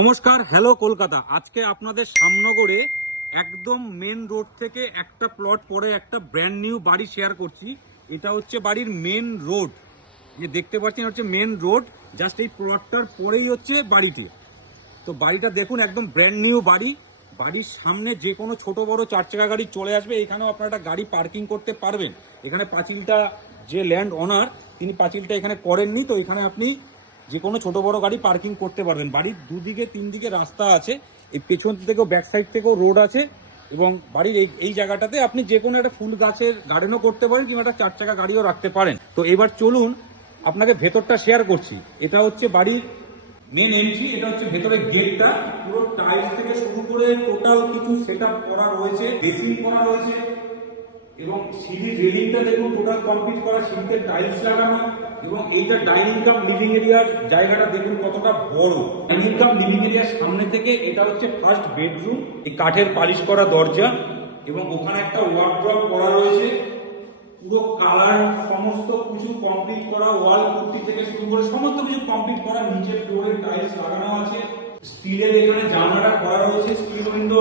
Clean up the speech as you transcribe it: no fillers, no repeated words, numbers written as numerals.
নমস্কার, হ্যালো কলকাতা। আজকে আপনাদের শ্যামনগরে একদম মেন রোড থেকে একটা প্লট পরে একটা ব্র্যান্ড নিউ বাড়ি শেয়ার করছি। এটা হচ্ছে বাড়ির মেন রোড, যে দেখতে পাচ্ছেন হচ্ছে মেন রোড। জাস্ট এই প্লটটার পরেই হচ্ছে বাড়িটি। তো বাড়িটা দেখুন, একদম ব্র্যান্ড নিউ বাড়ি। বাড়ির সামনে যে কোনো ছোট বড় চার চাকা গাড়ি চলে আসবে। এখানেও আপনারা একটা গাড়ি পার্কিং করতে পারবেন। এখানে পাঁচিলটা, যে ল্যান্ড ওনার তিনি পাঁচিলটা এখানে করেননি, তো এখানে আপনি যে কোনো ছোট বড় গাড়ি পার্কিং করতে পারবেন। বাড়ির দুদিকে তিন দিকে রাস্তা আছে, এই পেছন থেকেও ব্যাক সাইড থেকেও রোড আছে। এবং বাড়ির এই জায়গাটাতে আপনি যে কোনো একটা ফুল গাছের গার্ডেনও করতে পারেন, কিংবা একটা চার চাকা গাড়িও রাখতে পারেন। তো এবার চলুন আপনাকে ভেতরটা শেয়ার করছি। এটা হচ্ছে বাড়ির মেন এন্ট্রি। এটা হচ্ছে ভেতরের গেটটা, পুরো টাইলস থেকে শুরু করে টোটাল কিছু সেটআপ করা রয়েছে, বেসিন করা রয়েছে। এবং সিঁড়ির রেলিংটা দেখুন টোটাল কমপ্লিট করা, সিঁড়িতে টাইলস লাগানো। এবং এইটা ডাইনিং কাম লিভিং এরিয়ার জায়গাটা দেখুন কতটা বড়। ডাইনিং কাম লিভিং এরিয়ার সামনে থেকে এটা হচ্ছে ফার্স্ট বেডরুম। এই কাঠের পালিশ করা দরজা, এবং ওখানে একটা ওয়ার্ড্রপ করা রয়েছে। পুরো কালার সমস্ত কিছু কমপ্লিট করা, ওয়াল কুর্তি থেকে শুরু করে সমস্ত কিছু কমপ্লিট করা। নিচে ফ্লোরে টাইলস লাগানো আছে। স্টিলের এখানে জানালাটা করা রয়েছে, স্টিল উইন্ডো